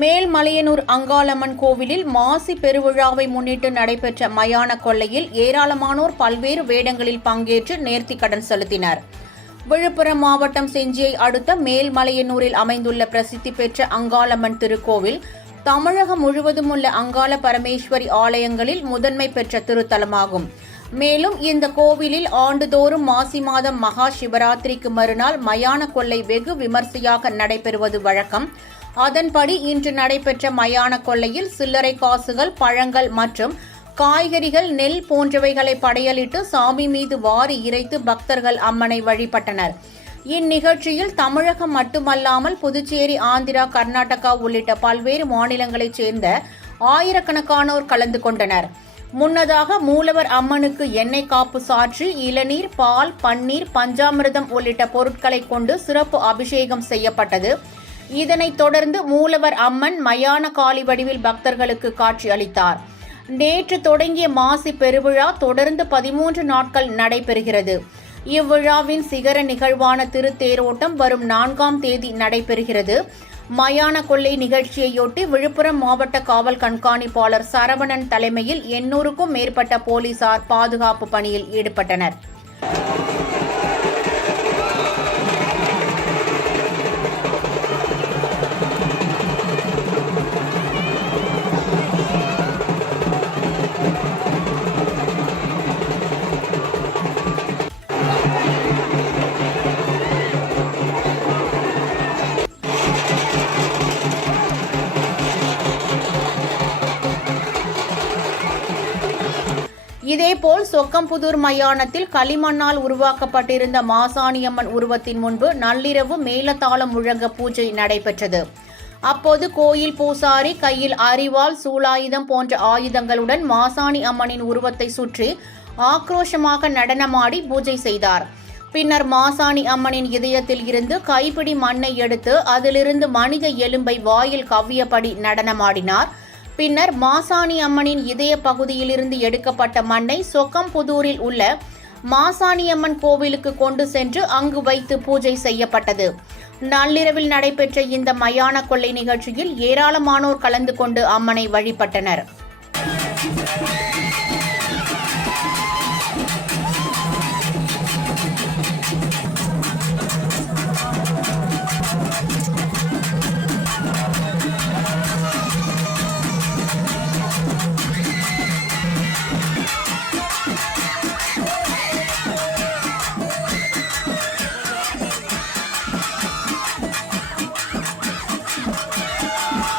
மேல்மலையனூர் அங்காளம்மன் கோவிலில் மாசி பெருவிழாவை முன்னிட்டு நடைபெற்ற மயான கொள்ளையில் ஏராளமானோர் பல்வேறு வேடங்களில் பங்கேற்று நேர்த்திக்கடன் செலுத்தினர். விழுப்புரம் மாவட்டம் செஞ்சியை அடுத்த மேல்மலையனூரில் அமைந்துள்ள பிரசித்தி பெற்ற அங்காளம்மன் திருக்கோவில் தமிழகம் முழுவதும் உள்ள அங்காள பரமேஸ்வரி ஆலயங்களில் முதன்மை பெற்ற திருத்தலமாகும். மேலும் இந்த கோவிலில் ஆண்டுதோறும் மாசி மாதம் மகா சிவராத்திரிக்கு மறுநாள் மயான கொள்ளை வெகு விமர்சையாக நடைபெறுவது வழக்கம். அதன்படி இன்று நடைபெற்ற மயான கொள்ளையில் சில்லறை காசுகள், பழங்கள் மற்றும் காய்கறிகள், நெல் போன்றவைகளை படையலிட்டு சாமி மீது வாரி இறைத்து பக்தர்கள் அம்மனை வழிபட்டனர். இந்நிகழ்ச்சியில் தமிழகம் மட்டுமல்லாமல் புதுச்சேரி, ஆந்திரா, கர்நாடகா உள்ளிட்ட பல்வேறு மாநிலங்களைச் சேர்ந்த ஆயிரக்கணக்கானோர் கலந்து கொண்டனர். முன்னதாக மூலவர் அம்மனுக்கு எண்ணெய் காப்பு சாற்றி இளநீர், பால், பன்னீர், பஞ்சாமிர்தம் உள்ளிட்ட பொருட்களை கொண்டு சிறப்பு அபிஷேகம் செய்யப்பட்டது. இதனைத் தொடர்ந்து மூலவர் அம்மன் மயான காளி வடிவில் பக்தர்களுக்கு காட்சி அளித்தார். நேற்று தொடங்கிய மாசி பெருவிழா தொடர்ந்து 13 நாட்கள் நடைபெறுகிறது. இவ்விழாவின் சிகர நிகழ்வான திருத்தேரோட்டம் வரும் 4ஆம் தேதி நடைபெறுகிறது. மயான கொள்ளை நிகழ்ச்சியையொட்டி விழுப்புரம் மாவட்ட காவல் கண்காணிப்பாளர் சரவணன் தலைமையில் 800க்கும் மேற்பட்ட போலீசார் பாதுகாப்பு பணியில் ஈடுபட்டனர். இதேபோல் சொக்கம்புதூர் மயானத்தில் களிமண்ணால் உருவாக்கப்பட்டிருந்த மாசாணியம்மன் உருவத்தின் முன்பு நள்ளிரவு மேளதாளம் முழங்க பூஜை நடைபெற்றது. அப்போது கோயில் பூசாரி கையில் அரிவாள், சூலாயுதம் போன்ற ஆயுதங்களுடன் மாசாணி அம்மனின் உருவத்தை சுற்றி ஆக்ரோஷமாக நடனமாடி பூஜை செய்தார். பின்னர் மாசாணி அம்மனின் இதயத்தில் இருந்து கைப்பிடி மண்ணை எடுத்து அதிலிருந்து மனித எலும்பை வாயில் கவ்வியபடி நடனமாடினார். பின்னர் மாசாணி அம்மனின் இதய பகுதியிலிருந்து எடுக்கப்பட்ட மண்ணை சொக்கம்புதூரில் உள்ள மாசாணியம்மன் கோவிலுக்கு கொண்டு சென்று அங்கு வைத்து பூஜை செய்யப்பட்டது. நள்ளிரவில் நடைபெற்ற இந்த மயான கொள்ளை நிகழ்ச்சியில் ஏராளமானோர் கலந்து கொண்டு அம்மனை வழிபட்டனர்.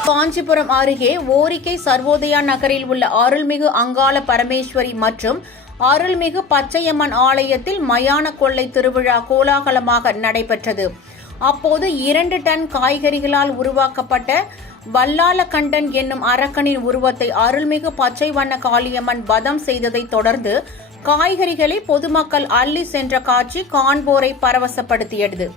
காஞ்சிபுரம் அருகே ஓரிக்கை சர்வோதயா நகரில் உள்ள அருள்மிகு அங்காள பரமேஸ்வரி மற்றும் அருள்மிகு பச்சையம்மன் ஆலயத்தில் மயான கொள்ளை திருவிழா கோலாகலமாக நடைபெற்றது. அப்போது 2 டன் காய்கறிகளால் உருவாக்கப்பட்ட வல்லாலகண்டன் என்னும் அரக்கனின் உருவத்தை அருள்மிகு பச்சை வண்ண காளியம்மன் வதம் செய்ததைத் தொடர்ந்து காய்கறிகளை பொதுமக்கள் அள்ளி சென்ற காட்சி காண்போரை பரவசப்படுத்தியது.